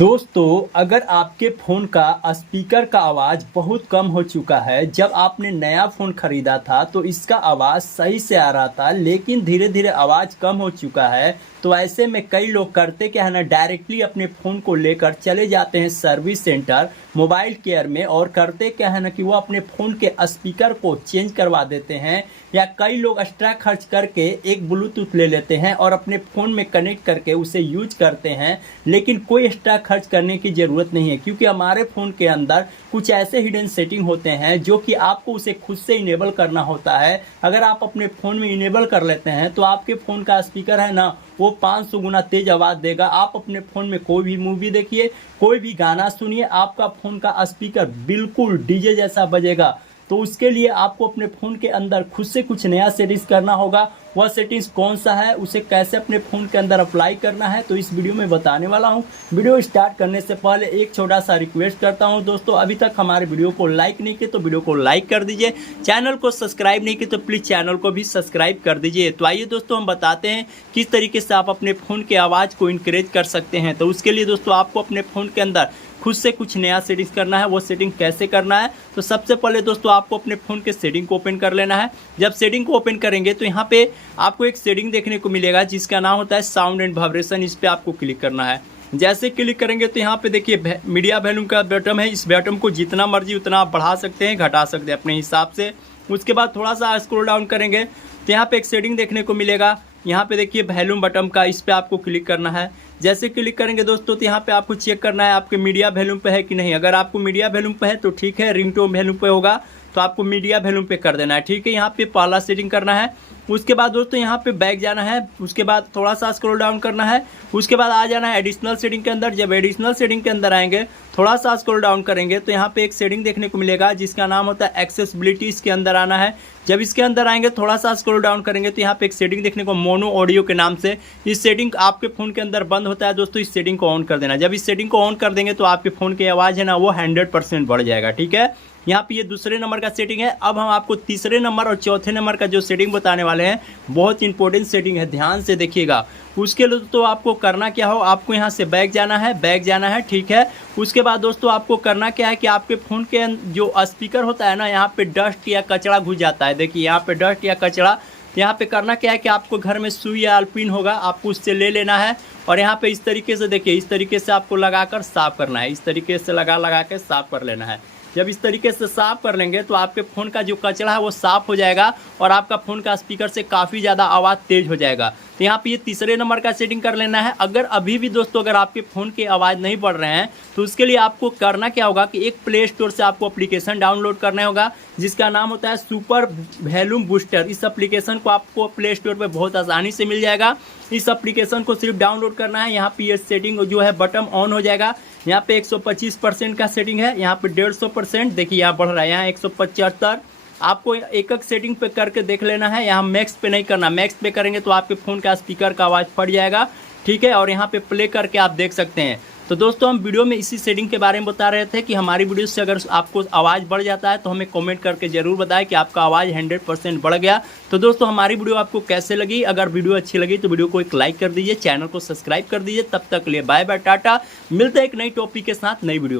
दोस्तों, अगर आपके फ़ोन का स्पीकर का आवाज़ बहुत कम हो चुका है, जब आपने नया फ़ोन ख़रीदा था तो इसका आवाज़ सही से आ रहा था, लेकिन धीरे-धीरे आवाज़ कम हो चुका है, तो ऐसे में कई लोग करते क्या है ना, डायरेक्टली अपने फ़ोन को लेकर चले जाते हैं सर्विस सेंटर, मोबाइल केयर में, और करते क्या है ना कि वो अपने फ़ोन के स्पीकर को चेंज करवा देते हैं, या कई लोग एक्स्ट्रा खर्च करके एक ब्लूटूथ ले लेते हैं और अपने फ़ोन में कनेक्ट करके उसे यूज करते हैं। लेकिन कोई एक्स्ट्रा खर्च करने की ज़रूरत नहीं है, क्योंकि हमारे फ़ोन के अंदर कुछ ऐसे हिडन सेटिंग होते हैं जो कि आपको उसे खुद से इनेबल करना होता है। अगर आप अपने फ़ोन में इनेबल कर लेते हैं तो आपके फ़ोन का स्पीकर है ना, वो 500 गुना तेज आवाज़ देगा। आप अपने फ़ोन में कोई भी मूवी देखिए, कोई भी गाना सुनिए, आपका फ़ोन का स्पीकर बिल्कुल डीजे जैसा बजेगा। तो उसके लिए आपको अपने फ़ोन के अंदर खुद से कुछ नया सेटिंग्स करना होगा। वह सेटिंग्स कौन सा है, उसे कैसे अपने फ़ोन के अंदर अप्लाई करना है, तो इस वीडियो में बताने वाला हूं। वीडियो स्टार्ट करने से पहले एक छोटा सा रिक्वेस्ट करता हूं दोस्तों, अभी तक हमारे वीडियो को लाइक नहीं किए तो वीडियो को लाइक कर दीजिए, चैनल को सब्सक्राइब नहीं किए तो प्लीज़ चैनल को भी सब्सक्राइब कर दीजिए। तो आइए दोस्तों, हम बताते हैं किस तरीके से आप अपने फ़ोन की आवाज़ को इनक्रीज कर सकते हैं। तो उसके लिए दोस्तों, आपको अपने फ़ोन के अंदर खुद से कुछ नया सेटिंग्स करना है। वो सेटिंग कैसे करना है, तो सबसे पहले दोस्तों आपको अपने फ़ोन के सेटिंग को ओपन कर लेना है। जब सेटिंग को ओपन करेंगे तो यहाँ पे आपको एक सेटिंग देखने को मिलेगा जिसका नाम होता है साउंड एंड वाइब्रेशन। इस पर आपको क्लिक करना है। जैसे क्लिक करेंगे तो यहाँ पे देखिए मीडिया वॉल्यूम का बटन है। इस बटन को जितना मर्जी उतना आप बढ़ा सकते हैं, घटा सकते हैं अपने हिसाब से। उसके बाद थोड़ा सा स्क्रॉल डाउन करेंगे तो यहाँ पे एक सेटिंग देखने को मिलेगा। यहाँ पे देखिए वॉल्यूम बटन का, इस पे आपको क्लिक करना है। जैसे क्लिक करेंगे दोस्तों तो यहाँ पे आपको चेक करना है आपके मीडिया वॉल्यूम पे है कि नहीं। अगर आपको मीडिया वॉल्यूम पे है तो ठीक है, रिंगटोन वॉल्यूम पे होगा तो आपको मीडिया वॉल्यूम पे कर देना है, ठीक है। यहाँ पे पहला सेटिंग करना है। उसके बाद दोस्तों यहाँ पे बैक जाना है। उसके बाद थोड़ा सा स्क्रॉल डाउन करना है। उसके बाद आ जाना है एडिशनल सेटिंग के अंदर। जब एडिशनल सेटिंग के अंदर आएंगे, थोड़ा सा स्क्रॉल डाउन करेंगे तो यहाँ पे एक सेटिंग देखने को मिलेगा जिसका नाम होता है एक्सेसिबिलिटी। इसके अंदर आना है। जब इसके अंदर आएंगे, थोड़ा सा स्क्रॉल डाउन करेंगे तो यहाँ पे एक सेटिंग देखने को मोनो ऑडियो के नाम से, इस सेटिंग आपके फ़ोन के अंदर बंद होता है दोस्तों। इस सेटिंग को ऑन कर देना। जब इस सेटिंग को ऑन कर देंगे तो आपके फ़ोन की आवाज़ है ना, वो 100% बढ़ जाएगा, ठीक है। यहाँ पे ये दूसरे नंबर का सेटिंग है। अब हम आपको तीसरे नंबर और चौथे नंबर का जो सेटिंग बताने वाले हैं, बहुत इंपॉर्टेंट सेटिंग है, ध्यान से देखिएगा। उसके लिए तो आपको करना क्या हो, आपको यहाँ से बैक जाना है, बैक जाना है, ठीक है। उसके बाद दोस्तों आपको करना क्या है कि आपके फ़ोन के जो स्पीकर होता है ना, यहाँ पे डस्ट या कचरा घुस जाता है। देखिए यहाँ पे डस्ट या कचरा, यहाँ पे करना क्या है कि आपको घर में सुई या अल्पिन होगा, आपको उससे ले लेना है। और यहाँ पे इस तरीके से देखिए, इस तरीके से आपको लगाकर साफ़ करना है। इस तरीके से लगा के साफ़ कर लेना है। जब इस तरीके से साफ़ कर लेंगे तो आपके फ़ोन का जो कचरा है वो साफ़ हो जाएगा और आपका फ़ोन का स्पीकर से काफ़ी ज़्यादा आवाज़ तेज़ हो जाएगा। तो यहाँ पे ये तीसरे नंबर का सेटिंग कर लेना है। अगर अभी भी दोस्तों अगर आपके फ़ोन की आवाज़ नहीं बढ़ रहे हैं तो उसके लिए आपको करना क्या होगा कि एक प्ले स्टोर से आपको एप्लीकेशन डाउनलोड करना होगा जिसका नाम होता है सुपर वॉल्यूम बूस्टर। इस एप्लीकेशन को आपको प्ले स्टोर पर बहुत आसानी से मिल जाएगा। इस एप्लीकेशन को सिर्फ डाउनलोड करना है। यहाँ पे ये सेटिंग जो है बटन ऑन हो जाएगा। यहाँ पे 125% का सेटिंग है, यहाँ पे 150%, देखिए यहाँ बढ़ रहा है, यहाँ 175। आपको एक एक सेटिंग पे करके देख लेना है। यहाँ मैक्स पे नहीं करना, मैक्स पे करेंगे तो आपके फ़ोन का स्पीकर का आवाज़ फट जाएगा, ठीक है। और यहाँ पे प्ले करके आप देख सकते हैं। तो दोस्तों हम वीडियो में इसी सेटिंग के बारे में बता रहे थे कि हमारी वीडियो से अगर आपको आवाज़ बढ़ जाता है तो हमें कमेंट करके ज़रूर बताएं कि आपका आवाज़ 100% बढ़ गया। तो दोस्तों हमारी वीडियो आपको कैसे लगी, अगर वीडियो अच्छी लगी तो वीडियो को एक लाइक कर दीजिए, चैनल को सब्सक्राइब कर दीजिए। तब तक के लिए बाय बाय, टाटा। मिलते हैं एक नई टॉपिक के साथ, नई वीडियो।